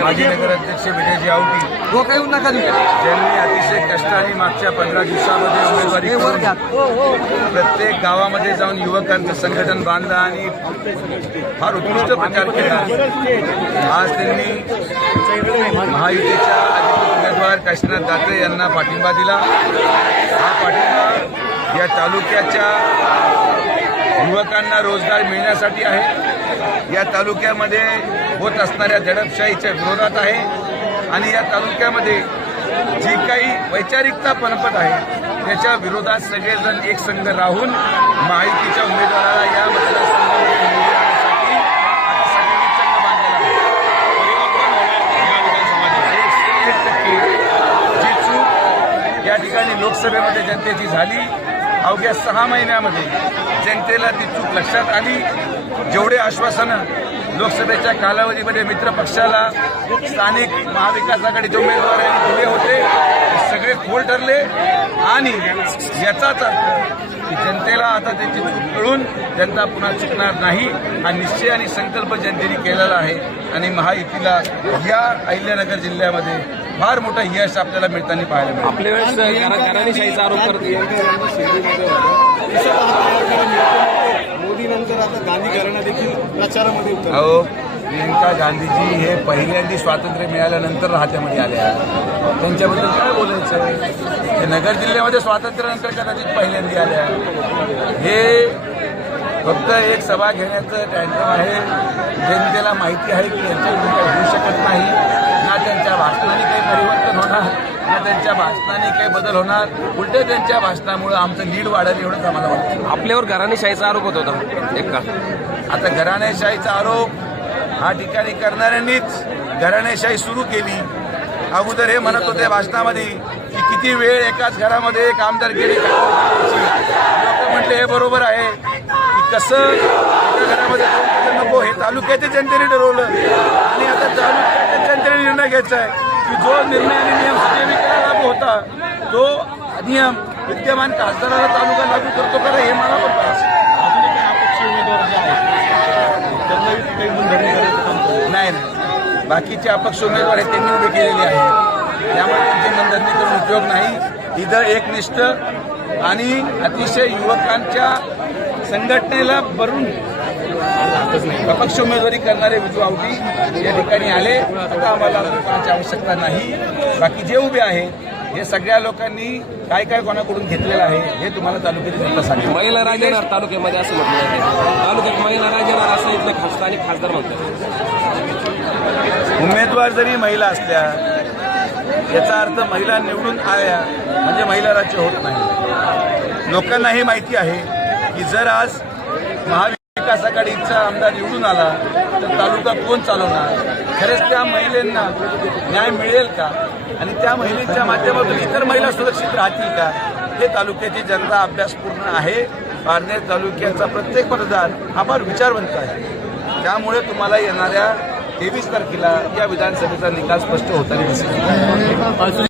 माजी नगराध्यक्ष विजयजी आवटी. ज्यांनी अतिशय कष्टाने मागच्या पंधरा दिवसामध्ये उमेदवारी करून प्रत्येक गावामध्ये जाऊन युवकांचं संघटन बांधलं आणि फार उत्कृष्ट प्रचार केला. आज त्यांनी महायुतीच्या उमेदवार काशीनाथ दाते यांना पाठिंबा दिला. हा पाठिंबा या तालुक्याच्या युवकांना रोजगार मिळण्यासाठी आहे. या तालुक्यामध्ये होत असणाऱ्या दडपशाहीच्या विरोधात आहे. आणि या तालुक्यामध्ये जी काही वैचारिकता पनपत आहे त्याच्या विरोधात सगळेजण एक संघ राहून महायुतीच्या उमेदवाराला या मतदारसंघामध्ये या ठिकाणी लोकसभेमध्ये जनतेची झाली. अवघ्या सहा महिन्यामध्ये जनतेला ती चूक लक्षात आली. जेवढे आश्वासनं लोकसभेच्या कालावधीमध्ये मित्र पक्षाला स्थानिक महाविकास आघाडीचे उमेदवार दिले होते सगळे खोल ठरले. आणि याचाच अर्थ की जनतेला आता त्याची चूक कळून जनता पुन्हा चुकणार नाही. हा निश्चय आणि संकल्प जनतेने केलेला आहे. आणि महायुतीला या अहिल्यानगर जिल्ह्यामध्ये फार मोठं यश आपल्याला मिळताना पाहायला मिळेल आपल्या वेळेस आरोप करत मोदी नंतर आता गांधी घराणा देखील प्रचारामध्ये उतरला. अहो प्रियंका गांधीजी हे पहिल्यांदा स्वातंत्र्य मिळाल्यानंतर राहत्यामध्ये आल्या त्यांच्याबद्दल काय बोलायचं? हे नगर जिल्ह्यामध्ये स्वातंत्र्यानंतर कदाचित पहिल्यांदा आल्या हे फक्त एक सभा घेण्याचं टँडम आहे. जनतेला माहिती आहे की यांच्याकडून काही होऊ शकत नाही. ना त्यांच्या भाषणाने काही परिवर्तन होणार ना त्यांच्या भाषणाने काही बदल होणार? उलटे त्यांच्या भाषणामुळे आमचं लीड वाढेल एवढंच आम्हाला वाटतं. आपल्यावर घराणेशाहीचा आरोप होत होता. एक का? आता घराणेशाहीचा आरोप हा ठिकाणी करणाऱ्यांनीच घराणेशाही सुरू केली. अगोदर हे म्हणत होते भाषणामध्ये की किती वेळ एकाच घरामध्ये एक आमदार गेली लोक म्हटले हे बरोबर आहे. की कसं? एका घरामध्ये नको हे तालुक्याच्या जनतेने ठरवलं. आणि आता तालुक्याच्या निर्णय घ्यायचा आहे की जो निर्णय आणि नियम सुजयविकेला लागू होता तो नियम विद्यमान खासदाराला तालुका लागू करतो का? हे मला पण नाही. नाही. बाकीचे अपक्ष उमेदवार आहेत त्यांनी उभे केलेले आहेत त्यामुळे त्यांची मनधरणी करून उपयोग नाही. इथं एकनिष्ठ आणि अतिशय युवकांच्या संघटनेला भरून अपक्ष उमेदवारी करणारे विजू आवटी या ठिकाणी आले. आता आम्हाला कोणाची आवश्यकता नाही. बाकी जे उभे आहेत हे सगळ्या लोकांनी काय काय कोणाकडून घेतलेलं आहे हे तुम्हाला तालुक्यातील जनता सांगेल महिला राजणार तालुक्यामध्ये असं म्हटलं जाते. तालुक्यात महिला राजणार असं इथलं खास- स्थानिक खासदार म्हणतात. उमेदवार जरी महिला असल्या याचा अर्थ महिला निवडून आल्या म्हणजे महिला राज्य होत नाही. लोकांनाही माहिती आहे की जर आज महाविकास आघाडीचा आमदार निवडून आला तर तालुका कोण चालवणार? खरंच त्या महिलांना न्याय मिळेल का? आणि त्या महिलेच्या माध्यमातून इतर महिला सुरक्षित राहतील का? हे तालुक्याची जनता अभ्यासपूर्ण आहे. पारनेर तालुक्याचा प्रत्येक मतदार हा फार विचारवंत आहे. त्यामुळे तुम्हाला येणाऱ्या तेवीस तारखेला या विधानसभेचा निकाल स्पष्ट होताना दिसेल.